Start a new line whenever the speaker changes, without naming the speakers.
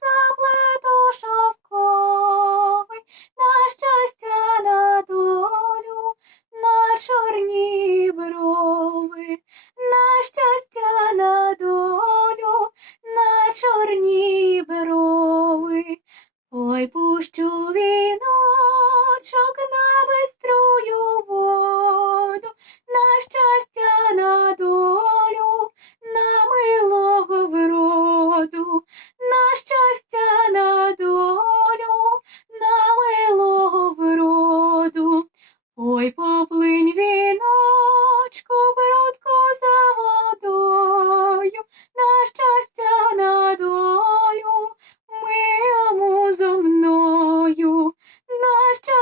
заплету шовковий, на щастя, на долю, на чорні брови, на щастя, на долю, на чорні брови, ой пущу віночок на биструю воду, на щастя, на долю. щастя, на долю, на милого вроду. Ой, поплинь віночку, бродко за водою, на щастя, на долю, милому зо мною, на щастя.